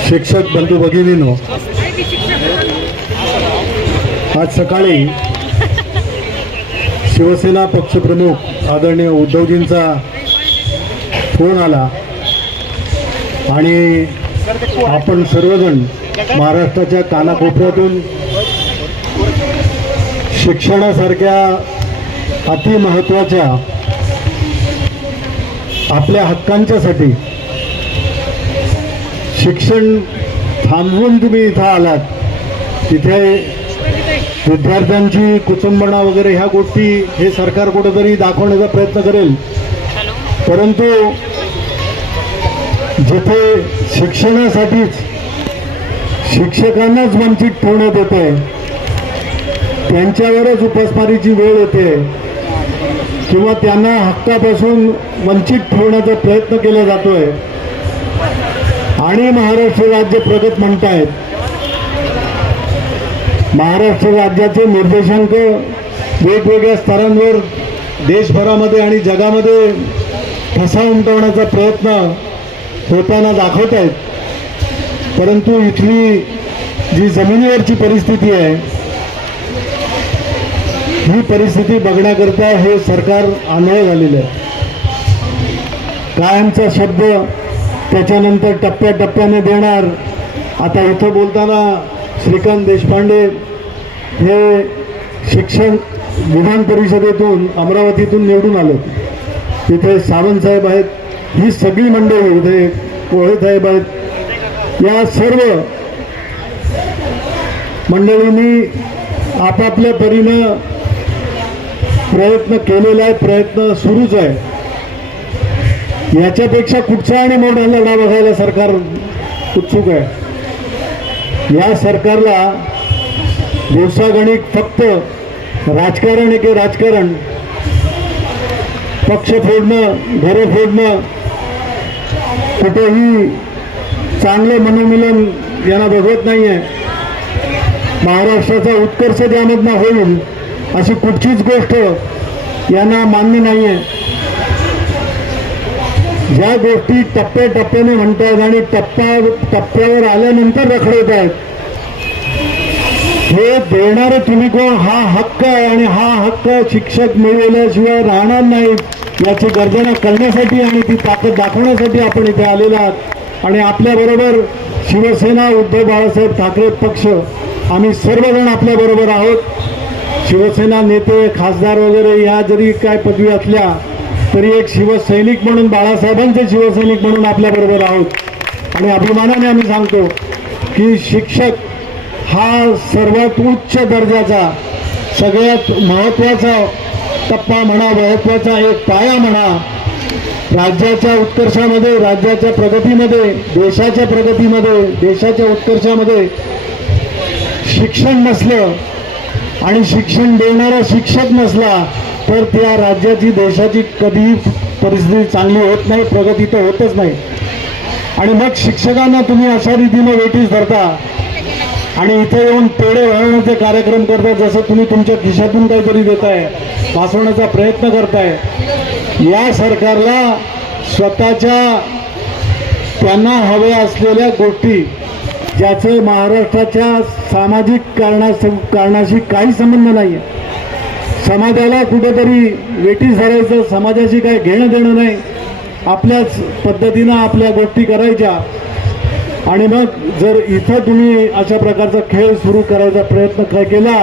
शिक्षक बंधू भगिनीनो आज सकाळी शिवसेना पक्षप्रमुख आदरणीय उद्धवजींचा फोन आला आणि आपण सर्वजण महाराष्ट्राच्या कानाकोपऱ्यातून शिक्षणासारख्या अतिमहत्वाच्या आपल्या हक्कांच्यासाठी. शिक्षण थांबवून तुम्ही इथं आलात. तिथे विद्यार्थ्यांची कुचंबणा वगैरे ह्या गोष्टी हे सरकार कुठंतरी दाखवण्याचा प्रयत्न करेल. परंतु जिथे शिक्षणासाठीच शिक्षकांनाच वंचित ठेवण्यात येते त्यांच्यावरच उपासमारीची वेळ येते. किंवा त्यांना हक्कापासून वंचित ठेवण्याचा प्रयत्न केला जातोय. आणि महाराष्ट्र राज्य प्रगत म्हणतायत. महाराष्ट्र राज्याचे निर्देशांक वेगवेगळ्या स्तरांवर देशभरामध्ये आणि जगामध्ये ठसा उमटवण्याचा प्रयत्न होताना दाखवत आहेत परंतु इथली जी जमिनीवरची परिस्थिती आहे ही परिस्थिती बघण्याकरता हे सरकार आंधळ झालेलं आहे. कायमचा शब्द त्याच्यानंतर टप्प्याटप्प्याने देणार. आता इथं बोलताना श्रीकांत देशपांडे हे शिक्षण विधान परिषदेतून अमरावतीतून निवडून आले. तिथे सावंत साहेब आहेत. ही सगळी मंडळी इथे कोळेसाहेब आहेत. या सर्व मंडळींनी आपापल्या परीनं प्रयत्न केलेला आहे प्रयत्न सुरूच आहे. याच्यापेक्षा कुठचा आणि मोठा लढा बघायला सरकार उत्सुक आहे. या सरकारला दिवसागणिक फक्त राजकारण एके राजकारण. पक्ष फोडणं घरं फोडणं कुठेही चांगलं मनोमिलन यांना बघत नाही आहे महाराष्ट्राचा उत्कर्ष त्यामधनं होईल अशी कुठचीच गोष्ट यांना मान्य नाही आहे ज्या गोष्टी टप्प्याटप्प्याने म्हणतात आणि टप्प्या टप्प्यावर आल्यानंतर रखडत आहेत हे देणारे तुम्ही कोण? हा हक्क आहे आणि हा हक्क शिक्षक मिळवल्याशिवाय राहणार नाही याची गर्जना करण्यासाठी आणि ती ताकद दाखवण्यासाठी आपण इथे आलेलो आहात. आणि आपल्याबरोबर शिवसेना उद्धव बाळासाहेब ठाकरे पक्ष आम्ही सर्वजण आपल्याबरोबर आहोत. शिवसेना नेते खासदार वगैरे या जरी काय पदवी असल्या तरी एक शिवसैनिक म्हणून बाळासाहेबांचे शिवसैनिक म्हणून आपल्याबरोबर आहोत. आणि अभिमानाने आम्ही सांगतो की शिक्षक हा सर्वात उच्च दर्जाचा सगळ्यात महत्त्वाचा टप्पा म्हणा महत्त्वाचा एक पाया म्हणा राज्याच्या उत्कर्षामध्ये राज्याच्या प्रगतीमध्ये देशाच्या प्रगतीमध्ये देशाच्या उत्कर्षामध्ये शिक्षण नसलं आणि शिक्षण देणारा शिक्षक नसला तर त्या राज्याची देशाची कधीही परिस्थिती चांगली होत नाही प्रगती तर होतच नाही. आणि मग शिक्षकांना तुम्ही अशा रीतीनं वेटीस धरता आणि इथे येऊन पेढे वाळवण्याचे कार्यक्रम करता जसं तुम्ही तुमच्या खिशातून काहीतरी देताय वाचवण्याचा प्रयत्न करताय. या सरकारला स्वतःच्या त्यांना हव्या असलेल्या गोष्टी ज्याचे महाराष्ट्राच्या सामाजिक कारणा कारणाशी काही संबंध नाही समाजाला कुठेतरी वेटी धरायचं समाजाशी काही घेणं देणं नाही. आपल्याच पद्धतीनं आपल्या गोष्टी करायच्या. आणि मग जर इथं तुम्ही अशा प्रकारचा खेळ सुरू करायचा प्रयत्न काय केला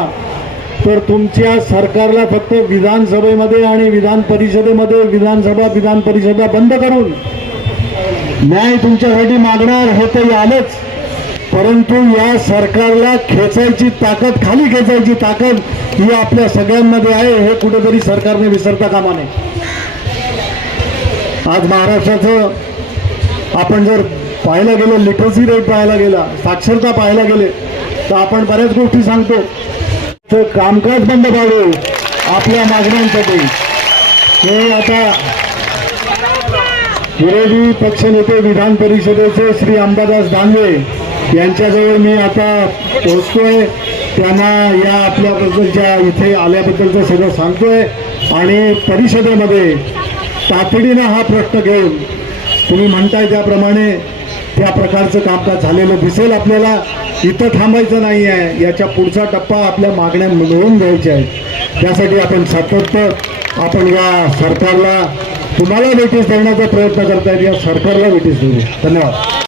तर तुमच्या सरकारला फक्त विधानसभेमध्ये आणि विधान परिषदेमध्ये विधानसभा विधान परिषदा बंद करून न्याय तुमच्यासाठी मागणार हे तरी आलंच. परंतु या सरकारला खेचायची ताकद खाली खेचायची ताकद ही आपल्या सगळ्यांमध्ये आहे हे कुठेतरी सरकारने विसरता कामा नये. आज महाराष्ट्राचं आपण जर पाहायला गेलो लिटरसी रेट पाहायला गेला साक्षरता पाहायला गेले तर आपण बऱ्याच गोष्टी सांगतो. तर कामकाज बंद पाडू आपल्या मागण्यांसाठी. हे आता विरोधी पक्षनेते विधान परिषदेचे श्री अंबादास दानवे यांच्याजवळ मी आता पोहोचतोय. त्यांना या आपल्याबद्दलच्या इथे आल्याबद्दलचं सगळं सांगतोय. आणि परिषदेमध्ये तातडीनं हा प्रश्न घेऊन तुम्ही म्हणताय त्याप्रमाणे त्या प्रकारचं कामकाज झालेलं दिसेल आपल्याला. इथं थांबायचं नाही आहे. याच्या पुढचा टप्पा आपल्या मागण्या मिळवून घ्यायच्या आहेत. त्यासाठी आपण सातत्य आपण या सरकारला तुम्हाला नोटीस देण्याचा प्रयत्न करतायत. या सरकारला नोटीस देऊ. धन्यवाद.